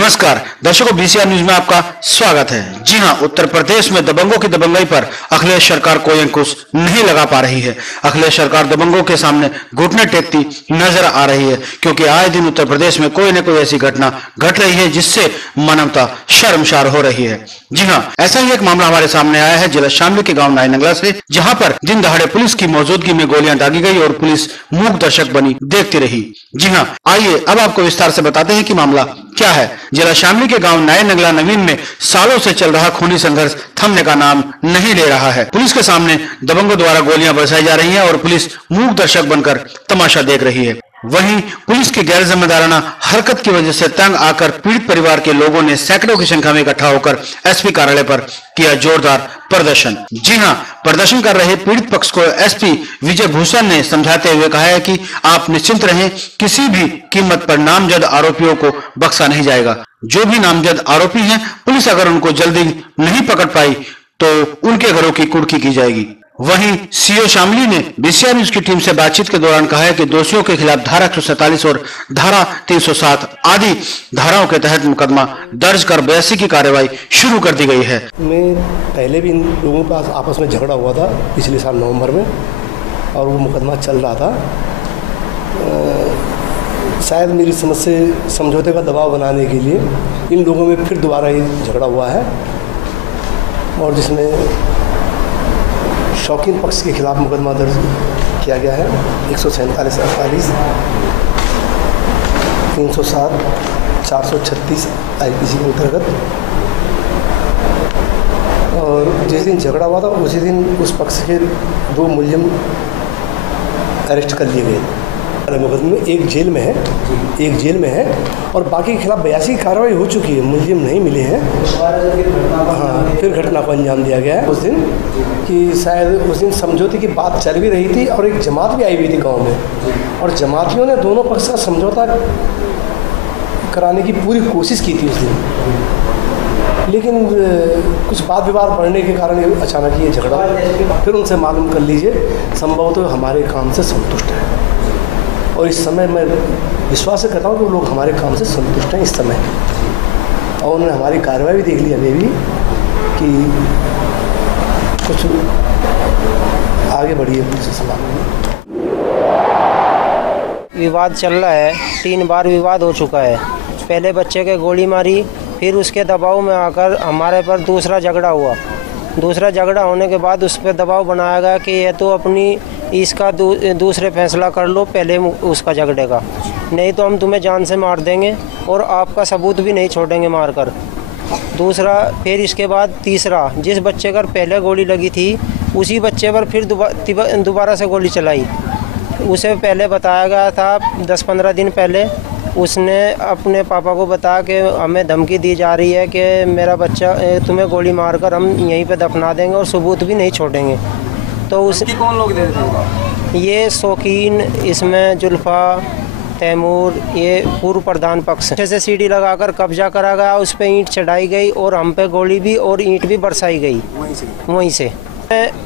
नमस्कार दर्शकों, BCR news में आपका स्वागत है। जी हां, उत्तर प्रदेश में दबंगों की दबंगई पर अखिलेश सरकार कोई अंकुश नहीं लगा पा रही है। अखिलेश सरकार दबंगों के सामने घुटने टेकती नजर आ रही है, क्योंकि आए दिन उत्तर प्रदेश में कोई न कोई ऐसी घटना घट रही है जिससे मानवता शर्मसार हो रही है। जी हां, ऐसा ही एक मामला हमारे सामने आया है जिला शामली के गाँव नायनंगला से, जहाँ पर दिन दहाड़े पुलिस की मौजूदगी में गोलियां दागी गई और पुलिस मूक दर्शक बनी देखती रही। जी हाँ, आइए अब आपको विस्तार से बताते हैं कि मामला क्या है। जिला शामली के गांव नायनंगला नवीन में सालों से चल रहा खूनी संघर्ष थमने का नाम नहीं ले रहा है। पुलिस के सामने दबंगों द्वारा गोलियां बरसाई जा रही हैं और पुलिस मूक दर्शक बनकर तमाशा देख रही है। वहीं पुलिस की गैर जिम्मेदाराना हरकत की वजह से तंग आकर पीड़ित परिवार के लोगों ने सैकड़ों की संख्या में इकट्ठा होकर एसपी कार्यालय पर किया जोरदार प्रदर्शन। जी हां, प्रदर्शन कर रहे पीड़ित पक्ष को एसपी विजय भूषण ने समझाते हुए कहा है कि आप निश्चिंत रहें, किसी भी कीमत पर नामजद आरोपियों को बख्शा नहीं जाएगा। जो भी नामजद आरोपी हैं, पुलिस अगर उनको जल्दी नहीं पकड़ पाई तो उनके घरों की कुर्की की जाएगी। वहीं सीओ शामली ने बीसीआर न्यूज की टीम से बातचीत के दौरान कहा है कि दोषियों के खिलाफ धारा 147 और धारा 307 आदि धाराओं के तहत मुकदमा दर्ज कर 82 की कार्रवाई शुरू कर दी गई है। मैं पहले भी इन लोगों का आपस में झगड़ा हुआ था पिछले साल नवंबर में, और वो मुकदमा चल रहा था। शायद मेरी समझ से समझौते का दबाव बनाने के लिए इन लोगों में फिर दोबारा ये झगड़ा हुआ है, और जिसमें शौकीन पक्ष के खिलाफ मुकदमा दर्ज किया गया है 147, 48, 307, 436 आईपीसी के अंतर्गत। और जिस दिन झगड़ा हुआ था उसी दिन उस पक्ष के 2 मुलजिम अरेस्ट कर लिए गए। मुकदमे में एक जेल में है और बाकी के खिलाफ 82 की कार्रवाई हो चुकी है। मुलजिम नहीं मिले हैं। हाँ, फिर घटना को अंजाम दिया गया है उस दिन, कि शायद उस दिन समझौते की बात चल भी रही थी और एक जमात भी आई हुई थी गांव में, और जमातियों ने दोनों पक्ष का समझौता कराने की पूरी कोशिश की थी उस दिन, लेकिन कुछ वाद विवाद बढ़ने के कारण अचानक ये झगड़ा। फिर उनसे मालूम कर लीजिए, संभवतः हमारे काम से संतुष्ट है, और इस समय मैं विश्वास करता हूँ कि वो लोग हमारे काम से संतुष्ट हैं इस समय, और उन्होंने हमारी कार्रवाई भी देख ली अभी भी कि कुछ आगे बढ़ी है पुलिस से। विवाद चल रहा है, 3 बार विवाद हो चुका है। पहले बच्चे के गोली मारी, फिर उसके दबाव में आकर हमारे पर दूसरा झगड़ा हुआ। दूसरा झगड़ा होने के बाद उस पर दबाव बनाया गया कि ये तो अपनी इसका दूसरे फैसला कर लो पहले उसका झगड़े का, नहीं तो हम तुम्हें जान से मार देंगे और आपका सबूत भी नहीं छोड़ेंगे मारकर। दूसरा, फिर इसके बाद तीसरा, जिस बच्चे पर पहले गोली लगी थी उसी बच्चे पर फिर दोबारा से गोली चलाई। उसे पहले बताया गया था 10-15 दिन पहले, उसने अपने पापा को बताया कि हमें धमकी दी जा रही है कि मेरा बच्चा तुम्हें गोली मारकर हम यहीं पे दफना देंगे और सबूत भी नहीं छोड़ेंगे। तो उस कौन लोग दे रहे थे? ये शौकीन, इसमें जुल्फा, तैमूर, ये पूर्व प्रधान पक्ष से सीढ़ी लगाकर कब्जा करा गया, उस पर ईंट चढ़ाई गई और हम पे गोली भी और ईंट भी बरसाई गई वहीं से।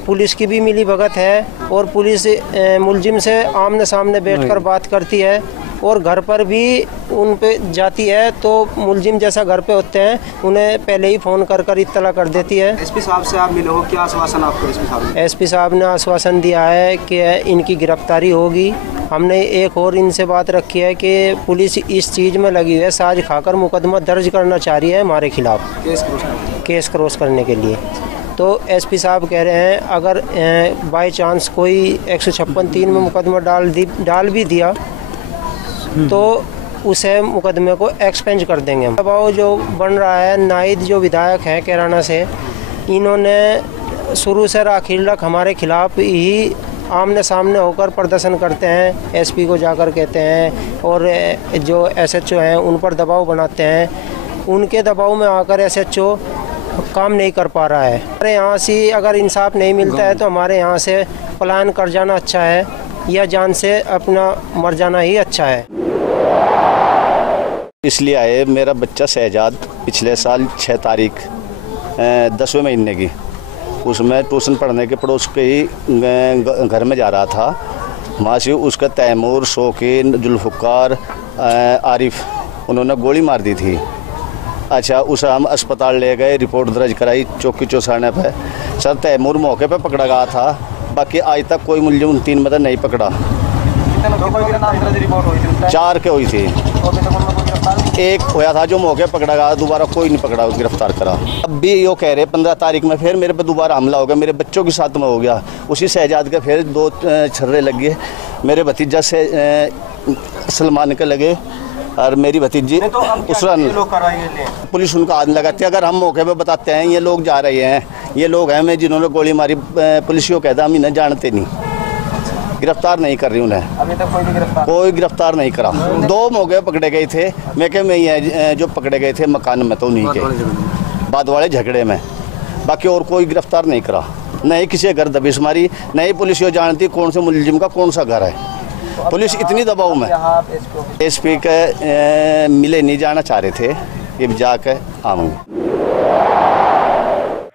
पुलिस की भी मिली भगत है और पुलिस मुलजिम से आमने सामने बैठकर बात करती है और घर पर भी उन पे जाती है, तो मुलजिम जैसा घर पे होते हैं उन्हें पहले ही फ़ोन कर इत्तला कर देती है। एसपी साहब से आप मिले हो, क्या आश्वासन आपको एसपी साहब ने? एसपी साहब ने आश्वासन दिया है कि इनकी गिरफ्तारी होगी। हमने एक और इनसे बात रखी है कि पुलिस इस चीज़ में लगी हुई है, साज खाकर मुकदमा दर्ज करना चाह रही है हमारे खिलाफ, केस क्रॉस करने के लिए। तो एसपी साहब कह रहे हैं अगर बाय चांस कोई 156(3) में मुकदमा डाल भी दिया तो उसे मुकदमे को एक्सपेंज कर देंगे। दबाव जो बन रहा है, नाइद जो विधायक हैं कैराना से, इन्होंने शुरू से आखिर तक हमारे खिलाफ ही आमने सामने होकर प्रदर्शन करते हैं। एसपी को जाकर कहते हैं और जो एसएचओ हैं उन पर दबाव बनाते हैं। उनके दबाव में आकर एसएचओ काम नहीं कर पा रहा है। हमारे यहाँ से अगर इंसाफ नहीं मिलता है तो हमारे यहाँ से पलायन कर जाना अच्छा है, या जान से अपना मर जाना ही अच्छा है। इसलिए आए, मेरा बच्चा शहजाद पिछले साल 6 तारीख 10वें महीने की, उसमें ट्यूशन पढ़ने के पड़ोस के ही घर में जा रहा था। वहाँ से उसका तैमूर, शौकीन, जुल्फ़कार, आरिफ, उन्होंने गोली मार दी थी। अच्छा, उसे हम अस्पताल ले गए, रिपोर्ट दर्ज कराई चौकी चौसाने पे। सर तैमूर मौके पे पकड़ा गया था, बाकी आज तक कोई मुलजिम उन 3 में तो नहीं पकड़ा। 4 के हुई थी, एक होया था जो मौके पकड़ा गया, दोबारा कोई नहीं पकड़ा, गिरफ्तार करा। अब भी यो कह रहे 15 तारीख में फिर मेरे पे दोबारा हमला हो गया, मेरे बच्चों के साथ में हो गया। उसी शहजाद के फिर 2 छर्रे लग गए, मेरे भतीजा से सलमान के लगे और मेरी भतीजी उसरा। पुलिस उनका हाथ लगाती है। अगर हम मौके पे बताते हैं ये लोग जा रहे हैं, ये लोग हैं मैं जिन्होंने गोली मारी, पुलिस को कहता हम इन्हें जानते नहीं, गिरफ्तार नहीं कर रही उन्हें। अभी तक कोई गिरफ्तार नहीं करा। 2 मौके पकड़े गए थे, मैं कह में ये जो पकड़े गए थे मकान में तो उन्हीं के बाद वाले झगड़े में, बाकी और कोई गिरफ्तार नहीं करा। नहीं किसी घर दबिश मारी, नहीं पुलिस ये जानती कौन से मुलजिम का कौन सा घर है। पुलिस इतनी दबाव में, एसपी के मिले नहीं जाना चाह रहे थे, ये जाके आऊँगे।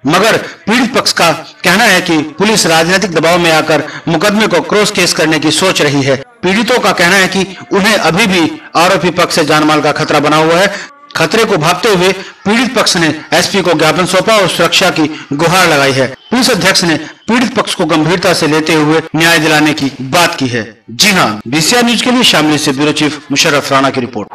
मगर पीड़ित पक्ष का कहना है कि पुलिस राजनीतिक दबाव में आकर मुकदमे को क्रॉस केस करने की सोच रही है। पीड़ितों का कहना है कि उन्हें अभी भी आरोपी पक्ष से जानमाल का खतरा बना हुआ है। खतरे को भांपते हुए पीड़ित पक्ष ने एसपी को ज्ञापन सौंपा और सुरक्षा की गुहार लगाई है। पुलिस अध्यक्ष ने पीड़ित पक्ष को गंभीरता से लेते हुए न्याय दिलाने की बात की है। जी हां, बीसीआर न्यूज के लिए शामली से ब्यूरो चीफ मुशर्रफ राणा की रिपोर्ट।